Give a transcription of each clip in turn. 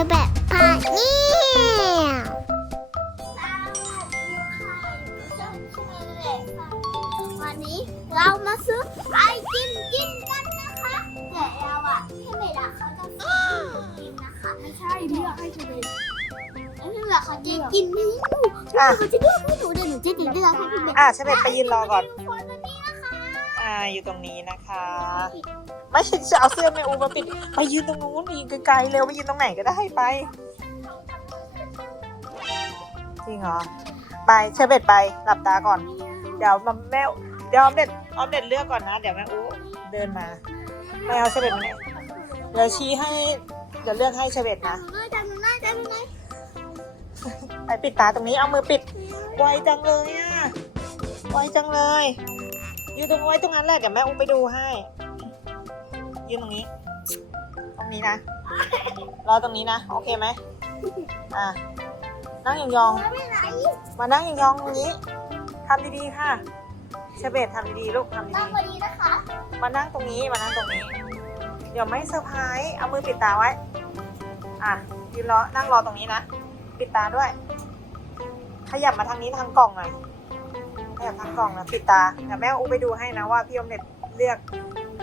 อแบบพาเนี่ยวันนี้เรามาซื้อไอติมกินกันนะคะแต่เราอะให้เมดาเขาจะซื้อกินนะคะ ไม่ใช่เลือกให้เฉลยแล้วพี่เมดาเขาจะกินให้หนูอะเขาจะเลือกให้หนูเดี๋ยวหนูจะเลือกให้พี่เมดาอะเชเบตไปยืนรอก่อนทุกคนวันนี้นะคะ อ่า อยู่ตรงนี้นะคะ ไม่ใช่จะเอาเสื้อแม่อูมาปิด ไปยืนตรงนู้นยืนไกลๆเร็วไปยืนตรงไหนก็ได้ไป จริงเหรอ ไปเชเบตไปหลับตาก่อน เดี๋ยวมาแม่เดี๋ยวออมเด็ดออมเด็ดเลือกก่อนนะ เดี๋ยวแม่อูเดินมาไม่เอาเชเบตมาเนี่ยเดี๋ยวชี้ให้ เดี๋ยวเลือกให้เชเบตนะหนูน่าจะหนูน่าจะหนูน่าไปปิดตาตรงนี้เอามือปิด ไวจังเลยอะ ไวจังเลย อยู่ตรงไว้ตรงนั้นแหละเดี๋ยวแม่อุ้มไปดูให้ ยืนตรงนี้ ตรงนี้นะ รอตรงนี้นะ โอเคไหมอะ นั่งยองไม่ไหนๆมานั่งยองๆตรงนี้ทำดีๆค่ะเชเบตทำดีๆลูกทำต้องดีพอดีนะคะๆมานั่งตรงนี้ มานั่งตรงนี้ เดี๋ยวไม่เซอร์ไพรส์ เอามือปิดตาไว้ อะ ยืนรอ นั่งรอตรงนี้นะ ปิดตาด้วย ขยับมาทางนี้ทางกล่องหน่อยขยับทางกล่องนะปิดตาเดี๋ยวแม่อูไปดูให้นะว่าพี่ออมเล็ตเลือก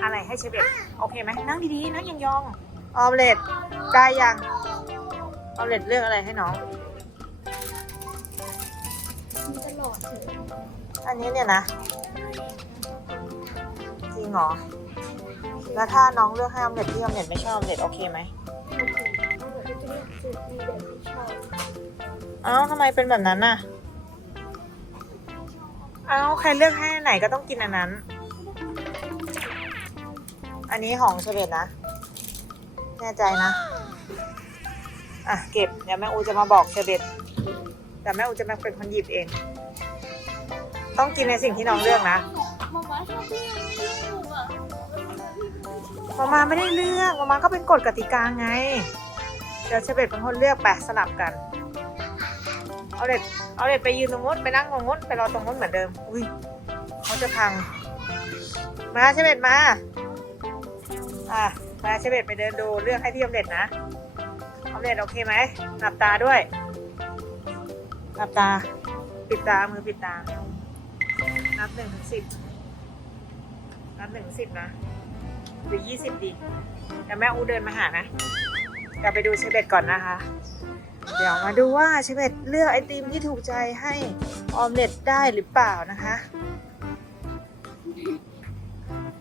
อะไรให้เชเบตโอเคไหมนั่งดีๆนั่งยองๆออมเล็ตใกล้ยังออมเล็ตเลือกอะไรให้น้องมีตลอดเลยอันนี้เนี่ยนะจริงเหรอแล้วถ้าน้องเลือกให้ออมเล็ตพี่ออมเล็ตไม่ชอบออมเล็ตโอเคไหมโอเคเราจะเลือกจุดในแบบที่ชอบเอ้าทำไมเป็นแบบนั้นน่ะ เอ้าใครเลือกให้อันไหนก็ต้องกินอันนั้น อันนี้ของเชเบตนะ แน่ใจนะ อะ เก็บ เดี๋ยวแม่อูจะมาบอกเชเบตแต่แม่อูจะมาเป็นคนหยิบเอง ต้องกินในสิ่งที่น้องเลือกนะมาม่าชอบพี่ยังไม่รู้อะมามาไม่ได้เลือกมามาก็เป็นกฎกติกาไง เดี๋ยวเชเบตเป็นคนเลือกไปสลับกัน เอาเด็ดเอาเด็ดไปยืนตรงนู้นไปนั่งตรงนู้นไปรอตรงนู้นเหมือนเดิม อุ้ยเขาจะพัง มาเชเบตมา อะมาเชเบตไปเดินดูเลือกให้ที่ออมเด็ดนะออมเด็ดโอเคไหมหลับตาด้วย หลับตา ปิดตา มือปิดตา นับหนึ่งถึงสิบนับหนึ่งถึงสิบนะหรือยี่สิบดีเดี๋ยวแม่อูเดินมาหานะเดี๋ยวไปดูเชเบตก่อนนะคะ เดี๋ยวมาดูว่าเชเบตเลือกไอติมที่ถูกใจให้ออมเล็ตได้หรือเปล่านะคะ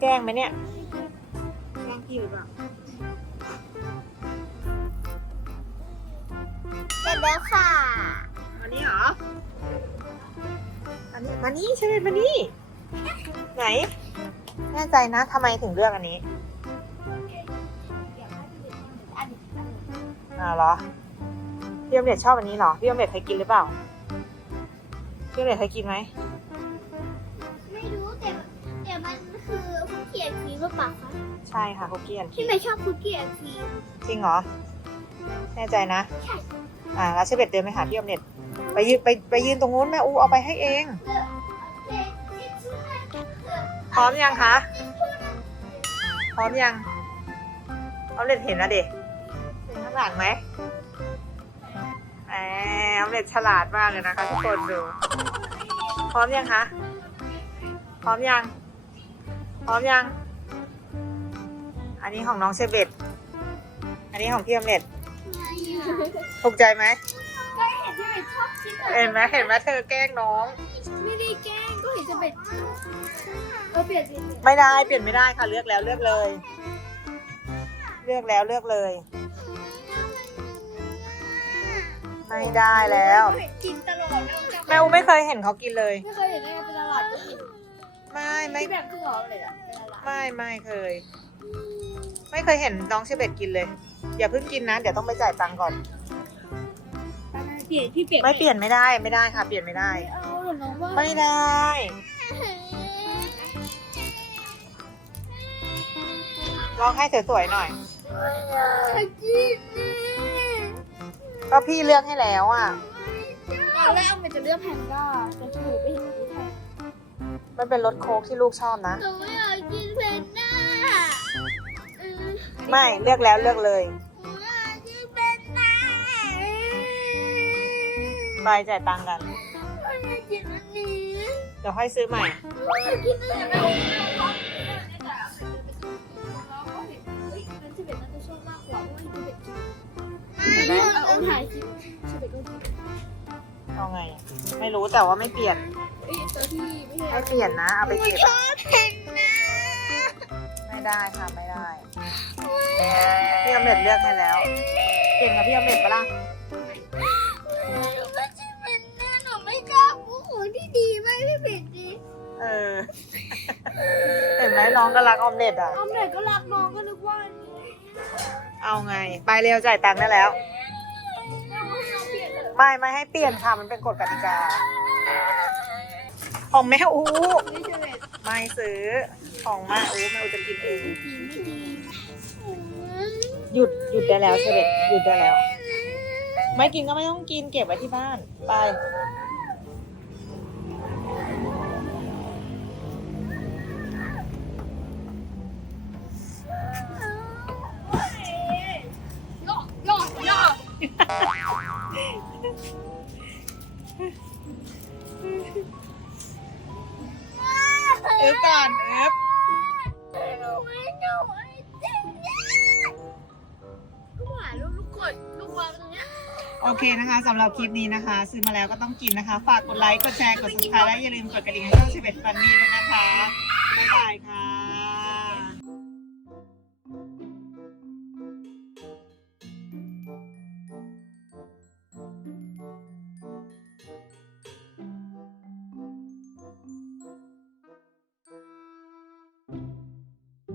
แกล้งไหมเนี่ย กล้งพี่หรือเปล่าเสร็จแล้วค่ะอันนี้เหรอ อันนี้มานี่เชเบตมานี่ไหน แน่ใจนะทำไมถึงเลือกอันนี้อ่าเหรอ พี่อมเล็ตชอบอันนี้เหรอ พี่อมเล็ตเคยกินหรือเปล่า พี่อมเล็ตเคยกินไหม กกี้แอนด์ครีมหรือเปล่าคะใช่ค่ะคุกกี้แอนด์ครีพี่มไม่ชอบคุกกี้แอนด์ครีมจริงเหรอ แน่ใจนะ ใช่อ่าแล้วเชเบตเดินไปหาพี่ออมเล็ตไปยืนไปไปยืนตรงนู้นแม่อูเอาไปให้เอง พร้อมยังคะ พร้อมยังออมเล็ตเห็นนะเด็กเห็นข้างหลังไหมแหมออมเล็ตฉลาดมากเลยนะคะทุกคนดู พร้อมยังคะ พร้อมยัง พร้อมยัง อันนี้ของน้องเชเบตอันนี้ของพี่ออมเล็ตถูกใจไหมก็เห็นที่เป็นชอบกินเห็นไหมเห็นไหมเธอแกล้งน้อง ไม่ได้แกล้งก็เห็นจะเป็นเออเปลี่ยนเป็นไม่ได้เปลี่ยนไม่ได้ค่ะเลือกแล้วเลือกเลย เลือกแล้วเลือกเลย ไม่ได้แล้วเห็นกินตลอดแล้วแม่อูไม่เคยเห็นเขากินเลย ไม่เคยเห็นได้เป็นตลาดก็เห็น ไม่ไม่ที่แบบคือหอมเลยอะเป็นตลาดไม่ไม่เคย ไม่เคยเห็นน้องเชเบตกินเลย อย่าเพิ่งกินนะ เดี๋ยวต้องไปจ่ายตังค์ก่อน เปลี่ยนพี่เปลี่ยนไม่เปลี่ยนไม่ได้ไม่ได้ค่ะ เปลี่ยนไม่ได้ ไม่เอาหรอกน้องว่าไม่ได้ลองให้สวยๆหน่อย จะกินก็พี่เลือกให้แล้วอะตอนแรกเอามันจะเลือกแพนด้าแต่ถูกไปเห็นที่แทน มันเป็นรสโค้กที่ลูกชอบนะ หนูไม่อยากกินเพนด้าเออไม่เลือกแล้วเลือกเลย หนูอยากกินเพนด้าไปจ่ายตังค์กันไม่กินอันนี้เดี๋ยวค่อยซื้อใหม่ไม่กินอันนี้เราก็เห็นเฮ้ยนันเชเบตน่าจะชอบมากกว่าเพราะว่าเชเบตกินเห็นไหมเออเอาถ่ายคลิปเชเบตก็กินเอาไงอะไม่รู้แต่ว่าไม่เปลี่ยนเอ้ยตัวที่ไม่ ใช่ให้เปลี่ยนนะ เอาไปเก็บ ชอบเผ็ดนะไม่ได้ค่ะ ไม่ได้พี่อมเล็ดเลือกให้แล้วเก่งกับพี่อมเล็ดปะล่ะหนูไม่ใช่เป็นแน่หนูไม่กล้าพูดของที่ดีไม่พี่เผ็ดดิเออ เห็นไหมน้องก็รักออมเล็ดอะ ออมเล็ตก็รักน้องก็นึกว่าอันนี้เอาไง ไปเร็วจ่ายตังค์ได้แล้วแล้วก็น้องเปลี่ยนเลยไม่ไม่ให้เปลี่ยนค่ะ มันเป็นกฎกติกา ของแม่อูนี่เชเบตไม่ซื้อของแม่อูแม่อูจะกินเองไม่ดีไม่ดีหยุดหยุดได้แล้วเฉลยหยุดได้แล้ว ไม่กินก็ไม่ต้องกินเก็บไว้ที่บ้านไป หยอกหยอกหยอกเอ๊บก่อนเอ๊บหนูไม่หนูไม่จริงนะลูกหมารงเนี้ยโอเคนะคะสำหรับคลิปนี้นะคะ ซื้อมาแล้วก็ต้องกินนะคะ ฝากกดไลค์ กดแชร์ กด subscribe และอย่าลืมกดกระดิ่งให้ช่อง11ฟันนี่ด้วยนะคะ